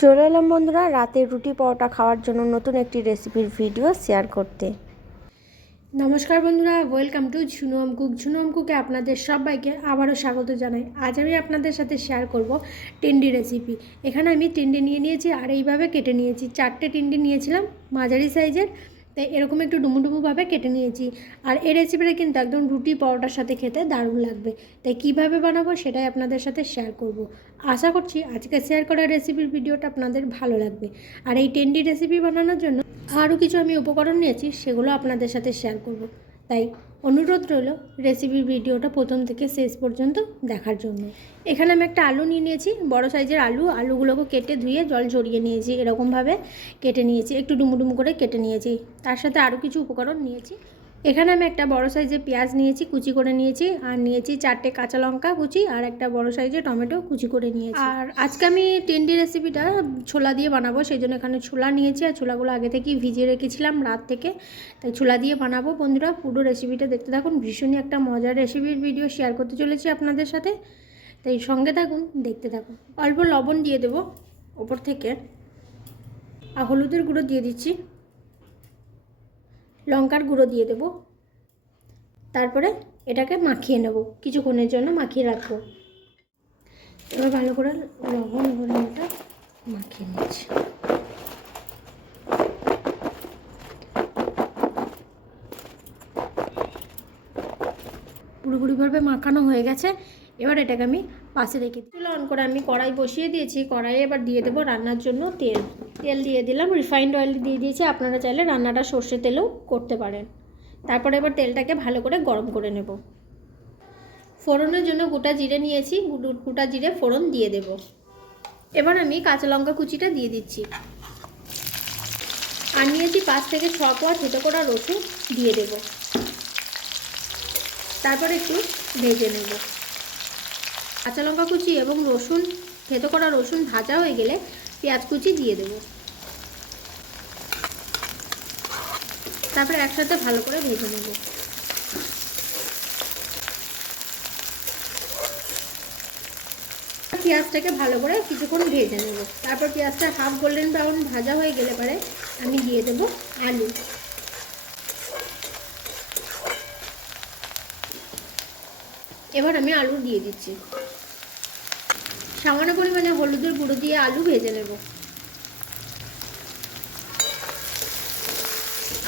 চলে এলাম বন্ধুরা রাতের রুটি পরোটা খাওয়ার জন্য নতুন একটি রেসিপির ভিডিও শেয়ার করতে। নমস্কার বন্ধুরা welcome to Jhunuyam cook Jhunuyam কুকে আপনাদের সবাইকে আবারও স্বাগত জানাই। আজ আমি আপনাদের সাথে শেয়ার করব টিন্ডি রেসিপি এখানে আমি টিন্ডি নিয়ে নিয়েছি আর এইভাবে কেটে নিয়েছি। চারটে টিন্ডি নিয়েছিলাম মাঝারি সাইজের তাই এরকম একটু ডুমুডুমুভাবে কেটে নিয়েছি। আর এই রেসিপিটা কিন্তু একদম রুটি পরোটার সাথে খেতে দারুণ লাগবে। তাই কীভাবে বানাবো সেটাই আপনাদের সাথে শেয়ার করব। আশা করছি আজকে শেয়ার করা রেসিপির ভিডিওটা আপনাদের ভালো লাগবে। আর এই টেন্ডি রেসিপি বানানোর জন্য আরও কিছু আমি উপকরণ নিয়েছি, সেগুলো আপনাদের সাথে শেয়ার করব। তাই অনুরোধ রইল রেসিপির ভিডিওটা প্রথম থেকে শেষ পর্যন্ত দেখার জন্য। এখানে আমি একটা আলু নিয়ে নিয়েছি, বড় সাইজের আলু। আলুগুলোকে কেটে ধুয়ে জল ঝরিয়ে নিয়েছি, এরকমভাবে কেটে নিয়েছি, একটু ডুমুডুমু করে কেটে নিয়েছি। তার সাথে আরও কিছু উপকরণ নিয়েছি। এখানে আমি একটা বড় সাইজের পেঁয়াজ নিয়েছি, কুচি করে নিয়েছি। আর নিয়েছি চারটে কাঁচা লঙ্কা কুচি আর একটা বড় সাইজের টমেটো কুচি করে নিয়েছি। আর আজকে আমি টেন্ডি রেসিপিটা ছোলা দিয়ে বানাবো, সেই জন্য এখানে ছোলা নিয়েছি আর ছোলাগুলো আগে থেকেই ভিজিয়ে রেখেছিলাম রাত থেকে। তাই ছোলা দিয়ে বানাবো। বন্ধুরা, পুরো রেসিপিটা দেখতে থাকুন। ভীষণই একটা মজার রেসিপির ভিডিও শেয়ার করতে চলেছি আপনাদের সাথে। তাই সঙ্গে থাকুন, দেখতে থাকুন। অল্প লবণ দিয়ে দেবো ওপর থেকে। আর হলুদের গুঁড়ো দিয়ে দিচ্ছি। লঙ্কার গুঁড়ো দিয়ে দেবো। তারপরে এটাকে মাখিয়ে নেব। কিছুক্ষণের জন্য মাখিয়ে রাখব। এবার ভালো করে লবণ, হলুদটা মাখিয়ে নিচ্ছি। পুরোপুরিভাবে মাখানো হয়ে গেছে। এবার এটাকে আমি পাশে রেখে চুলো অন করে আমি কড়াই বসিয়ে দিয়েছি। কড়াইয়ে এবার দিয়ে দেবো রান্নার জন্য তেল। তেল দিয়ে দিলাম রিফাইন্ড অয়েল দিয়ে দিয়েছি। আপনারা চাইলে রান্নাটা সর্ষে তেলেও করতে পারেন। তারপরে এবার তেলটাকে ভালো করে গরম করে নেব। ফোড়নের জন্য গোটা জিরে নিয়েছি গোটা জিরে ফোড়ন দিয়ে দেব। এবার আমি কাঁচা লঙ্কা কুচিটা দিয়ে দিচ্ছি। আর নিয়েছি পাঁচ থেকে ছ কোয়া ছোটো করা রসুন দিয়ে দেব। তারপর একটু ভেজে নেব। কাঁচা লঙ্কা কুচি এবং রসুন, থেতো করা রসুন ভাজা হয়ে গেলে পেঁয়াজ কুচি দিয়ে দেব। তারপরে একসাথে ভালো করে ভেজে নেব। পেঁয়াজটাকে ভালো করে কিছুক্ষণ ভেজে নেব। তারপর পেঁয়াজটা হাফ গোল্ডেন ব্রাউন ভাজা হয়ে গেলে পরে আমি দিয়ে দেব আলু। এবার আমি আলু দিয়ে দিচ্ছি। সামান্য পরিমাণে হলুদের গুঁড়ো দিয়ে আলু ভেজে নেব।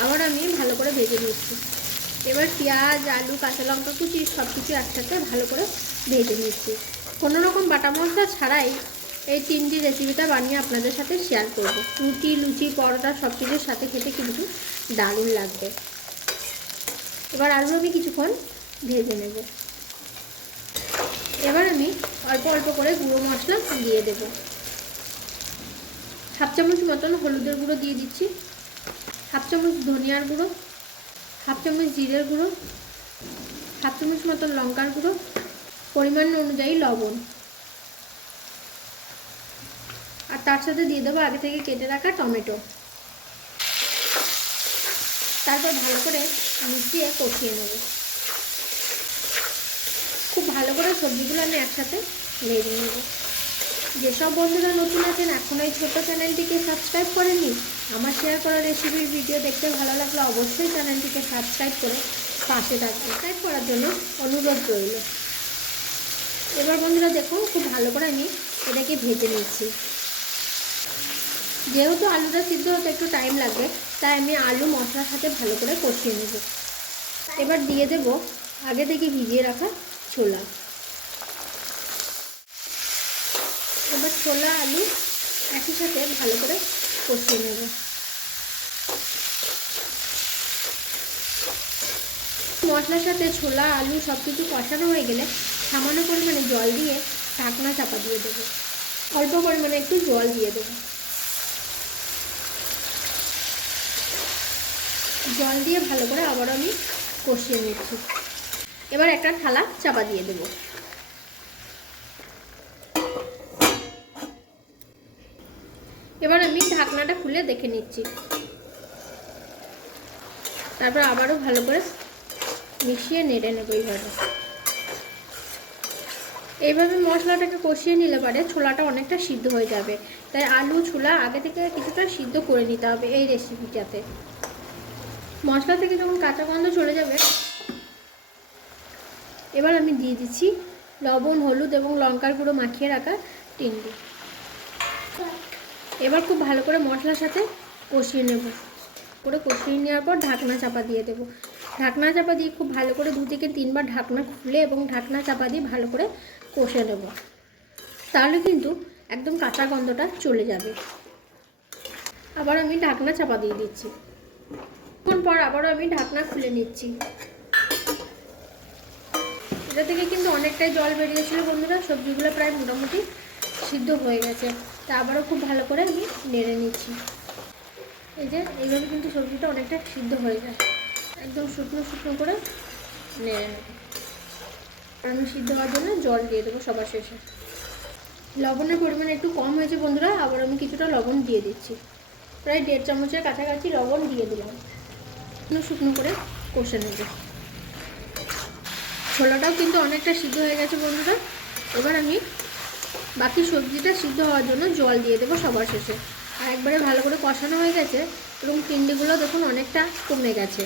আবার আমি ভালো করে ভেজে নিচ্ছি। এবার পেঁয়াজ, আলু, কাঁচা লঙ্কা কুচি সব কিছু একসাথে ভালো করে ভেজে নিচ্ছি। কোনো রকম বাটা মশলা ছাড়াই এই তিনটি রেসিপিটা বানিয়ে আপনাদের সাথে শেয়ার করব। রুটি, লুচি, পরোটা সব কিছুর সাথে খেতে কিন্তু দারুণ লাগবে। এবার আলু আমি কিছুক্ষণ ভেজে নেব। এবার আমি অল্প অল্প করে গুঁড়ো মশলা দিয়ে দেব। হাফ চামচ মতন হলুদের গুঁড়ো দিয়ে দিচ্ছি। হাফ চামচ ধনিয়ার গুঁড়ো, হাফ চামচ জিরের গুঁড়ো, হাফ চামচ মতন লঙ্কার গুঁড়ো, পরিমাণ অনুযায়ী লবণ। আর তার সাথে দিয়ে দেবো আগে থেকে কেটে রাখা টমেটো। তারপর ভালো করে মিশিয়ে কষিয়ে নেব। খুব ভালো করে সবজিগুলো আমি একসাথে ভেজে নেব। যেসব বন্ধুরা নতুন আছেন, এখন এই ছোট্ট চ্যানেলটিকে সাবস্ক্রাইব করেননি, আমার শেয়ার করা রেসিপির ভিডিও দেখতে ভালো লাগলে অবশ্যই চ্যানেলটিকে সাবস্ক্রাইব করে পাশে থাকবে সাবস্ক্রাইব করার জন্য অনুরোধ রইল। এবার বন্ধুরা দেখুন খুব ভালো করে আমি এটাকে ভেজে নিচ্ছি। যেহেতু আলুটা সিদ্ধ হতে একটু টাইম লাগবে, তাই আমি আলু মশলার সাথে ভালো করে কষিয়ে নেব। এবার দিয়ে দেব আগে থেকে ভিজিয়ে রাখা ছোলা। এবার ছোলা, আলু একই সাথে ভালো করে কষিয়ে নেব। মশলার সাথে ছোলা, আলু সব কিছু কষানো হয়ে গেলে সামান্য পরিমাণে জল দিয়ে ঢাকনা চাপা দিয়ে দেবো। অল্প পরিমাণে একটু জল দিয়ে দেবো। জল দিয়ে ভালো করে আবার আমি কষিয়ে নিচ্ছি। এবার একটা থালা চাপা দিয়ে দেব। এবার আমি ঢাকনাটা খুলে দেখে নিচ্ছি। তারপর আবারও ভালো করে মিশিয়ে নেড়ে নেব এইভাবে। এইভাবে মশলাটাকে কষিয়ে নিলে পারে ছোলাটা অনেকটা সিদ্ধ হয়ে যাবে। তাই আলু, ছোলা আগে থেকে কিছুটা সিদ্ধ করে নিতে হবে এই রেসিপিটাতে মশলা থেকে যখন কাঁচা গন্ধ চলে যাবে এবার আমি দিয়ে দিচ্ছি লবণ, হলুদ এবং লঙ্কার গুঁড়ো মাখিয়ে রাখা টিন্ডি এবার খুব ভালো করে মশলার সাথে কষিয়ে নেব। করে কষিয়ে নেওয়ার পর ঢাকনা চাপা দিয়ে দেবো। ঢাকনা চাপা দিয়ে খুব ভালো করে দু থেকে তিনবার ঢাকনা খুলে এবং ঢাকনা চাপা দিয়ে ভালো করে কষে নেব। তাহলে কিন্তু একদম কাঁচা গন্ধটা চলে যাবে। আবার আমি ঢাকনা চাপা দিয়ে দিচ্ছি। পর আবারও আমি ঢাকনা খুলে নিচ্ছি। এটা থেকে কিন্তু অনেকটাই জল বেরিয়েছিল বন্ধুরা, সবজিগুলো প্রায় মোটামুটি সিদ্ধ হয়ে গেছে। তা আবারও খুব ভালো করে আমি নেড়ে নিচ্ছি। এই যে, এইভাবে কিন্তু সবজিটা অনেকটা সিদ্ধ হয়ে যায়। একদম শুকনো শুকনো করে নেড়ে নেব। আমি সিদ্ধ হওয়ার জন্য জল দিয়ে দেবো সবার শেষে। লবণের পরিমাণ একটু কম হয়েছে বন্ধুরা, আবার আমি কিছুটা লবণ দিয়ে দিচ্ছি। প্রায় দেড় চামচের কাছাকাছি লবণ দিয়ে দিলাম। শুকনো শুকনো করে কষে নেব। ছোলাটাও কিন্তু অনেকটা সিদ্ধ হয়ে গেছে বন্ধুরা। এবার আমি বাকি সবজিটা সিদ্ধ হওয়ার জন্য জল দিয়ে দেবো সবার শেষে। আর একবারে ভালো করে কষানো হয়ে গেছে এবং পিন্ডিগুলো দেখুন অনেকটা কমে গেছে।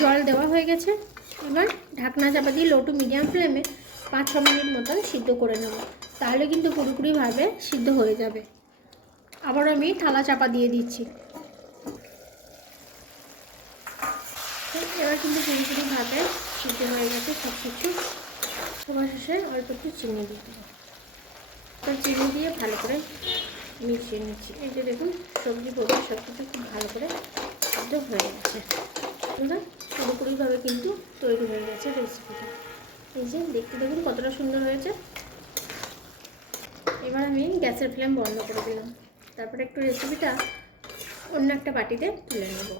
জল দেওয়া হয়ে গেছে। এবার ঢাকনা চাপা দিয়ে লো টু মিডিয়াম ফ্লেমে পাঁচ ছ মিনিট মতন সিদ্ধ করে নেব। তাহলে কিন্তু পুরোপুরিভাবে সিদ্ধ হয়ে যাবে। আবার আমি থালা চাপা দিয়ে দিচ্ছি। এবার কিন্তু পুরোপুরিভাবে সিদ্ধ হয়ে গেছে সব কিছু সবার শেষে অল্প একটু চিনি দিয়ে দেবো। তো চিনি দিয়ে ভালো করে মিশিয়ে নিচ্ছি। এই যে দেখুন, সবজি পরিবার সব কিছু খুব ভালো করে সিদ্ধ হয়ে গেছে। বন্ধুরা পুরোপুরিভাবে কিন্তু তৈরি হয়ে গেছে রেসিপিটা। এই যে দেখতে দেখুন কতটা সুন্দর হয়েছে। এবার আমি গ্যাসের ফ্লেম বন্ধ করে দিলাম। তারপরে একটু রেসিপিটা অন্য একটা বাটিতে তুলে নেব।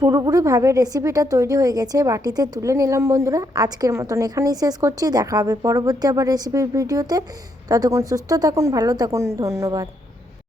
পুরোপুরিভাবে রেসিপিটা তৈরি হয়ে গেছে, বাটিতে তুলে নিলাম বন্ধুরা। আজকের মতন এখানেই শেষ করছি। দেখা হবে পরবর্তী আবার রেসিপির ভিডিওতে। ততক্ষণ সুস্থ থাকুন, ভালো থাকুন, ধন্যবাদ।